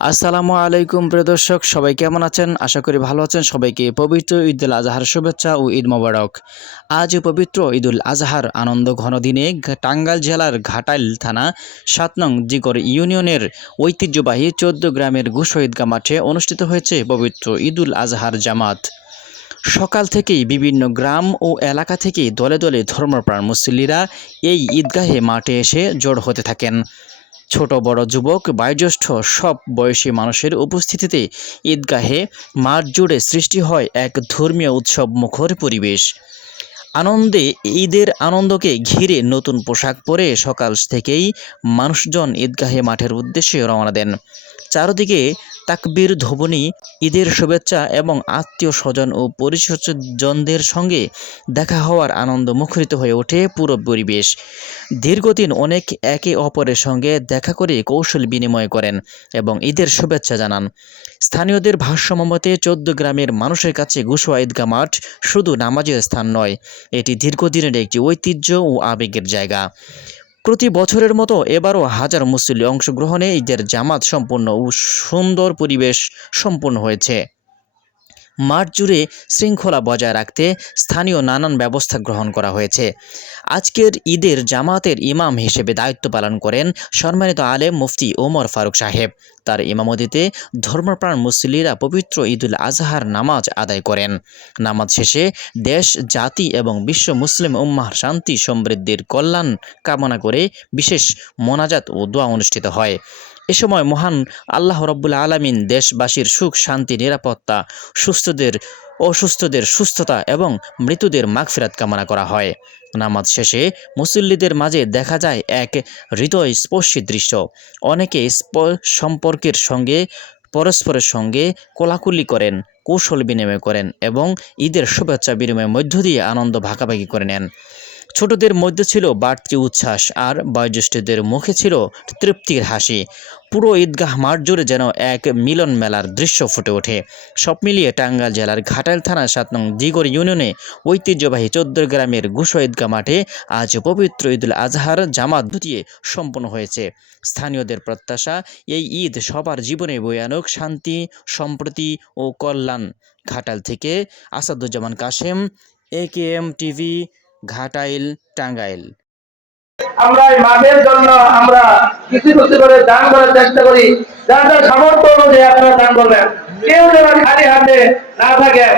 আসসালামু আলাইকুম প্রিয় দর্শক, সবাই কেমন আছেন? আশা করি ভালো আছেন। সবাইকে পবিত্র ঈদুল আজহার শুভেচ্ছা ও ঈদ মোবারক। আজ পবিত্র ঈদুল আজহার আনন্দ ঘন দিনে টাঙ্গাইল জেলার ঘাটাইল থানা ৭ নং জিগর ইউনিয়নের ঐতিহ্যবাহী ১৪ গ্রামের ঘুষো ঈদগাহ মাঠে অনুষ্ঠিত হয়েছে পবিত্র ঈদুল আজহার জামাত। সকাল থেকেই বিভিন্ন গ্রাম ও এলাকা থেকে দলে দলে ধর্মপ্রাণ মুসল্লিরা এই ঈদগাহে মাঠে এসে জড়ো হতে থাকেন। ছোট বড় যুবক বয়োজ্যেষ্ঠ সব বয়সী মানুষের উপস্থিতিতে ঈদগাহে মাঠ জুড়ে সৃষ্টি হয় এক ধর্মীয় উৎসব মুখর পরিবেশ। ঈদের আনন্দকে ঘিরে নতুন পোশাক পরে সকাল থেকেই মানুষজন ঈদগাহে মাঠের উদ্দেশ্যে রওনা দেন। চারদিকে তাকবীর ধ্বনি, ঈদের শুভেচ্ছা এবং আত্মীয় স্বজন ও পরিচিতজনদের সঙ্গে দেখা হওয়ার আনন্দ মুখরিত হয়ে ওঠে পুরো পরিবেশ। দীর্ঘদিন অনেক একে অপরের সঙ্গে দেখা করে কৌশল বিনিময় করেন এবং ঈদের শুভেচ্ছা জানান। স্থানীয়দের ভাষ্যমতে ১৪ গ্রামের মানুষের কাছে ঘুষোয়া ঈদগাহ মাঠ শুধু নামাজের স্থান নয়, এটি দীর্ঘদিনের একটি ঐতিহ্য ও আবেগের জায়গা। প্রতি বছরের মতো এবারও হাজার মুসল্লি অংশগ্রহণে ঈদের জামাত সম্পূর্ণ ও সুন্দর পরিবেশ সম্পন্ন হয়েছে। মাঠ জুড়ে শৃঙ্খলা বজায় রাখতে স্থানীয় নানান ব্যবস্থা গ্রহণ করা হয়েছে। আজকের ঈদের জামাতের ইমাম হিসেবে দায়িত্ব পালন করেন সম্মানিত আলেম মুফতি ওমর ফারুক সাহেব। তার ইমামতিতে ধর্মপ্রাণ মুসল্লিরা পবিত্র ঈদুল আজহার নামাজ আদায় করেন। নামাজ শেষে দেশ, জাতি এবং বিশ্ব মুসলিম উম্মাহর শান্তি সমৃদ্ধির কল্যাণ কামনা করে বিশেষ মোনাজাত ও দোয়া অনুষ্ঠিত হয়। এ সময় মহান আল্লাহ রাব্বুল আলামিন দেশবাসীর সুখ, শান্তি, নিরাপত্তা, অসুস্থদের সুস্থতা এবং মৃতদের মাগফিরাত কামনা করা হয়। নামাজ শেষে মুসল্লিদের মাঝে দেখা যায় এক হৃদয়স্পর্শী দৃশ্য। অনেকে সম্পর্কের সঙ্গে পরস্পরের সঙ্গে কোলাকুলি করেন, কৌশল বিনিময় করেন এবং ঈদের শুভেচ্ছা বিনিময়ের মধ্য দিয়ে আনন্দ ভাগাভাগি করে নেন। ছোটদের মধ্যে ছিল বাড়তি উচ্ছ্বাস আর বয়োজ্যেষ্ঠদের মুখে ছিল তৃপ্তির হাসি। পুরো ঈদগাহ মাঠ জুড়ে যেন এক মিলন মেলার দৃশ্য ফুটে ওঠে। সব মিলিয়ে টাঙ্গাইল জেলার ঘাটাইল থানার ৭ নং জিগর ইউনিয়নে ঐতিহ্যবাহী ১৪ গ্রামের ঘুষো ঈদগাহ মাঠে আজ পবিত্র ঈদুল আজহার জামাত দিয়ে সম্পন্ন হয়েছে। স্থানীয়দের প্রত্যাশা, এই ঈদ সবার জীবনে বয়ে আনুক শান্তি, সম্প্রীতি ও কল্যাণ। ঘাটাইল থেকে আসাদুজ্জামান কাশেম, AKM টিভি, ঘাটাইল, টাঙ্গাইল। আমরা এই মাঠের জন্য আমরা কিছু কিছু করে দান করার চেষ্টা করি। যার যার সামর্থ্য অনুযায়ী আপনারা দান করবেন। কেউ যেন খালি হাতে না থাকে।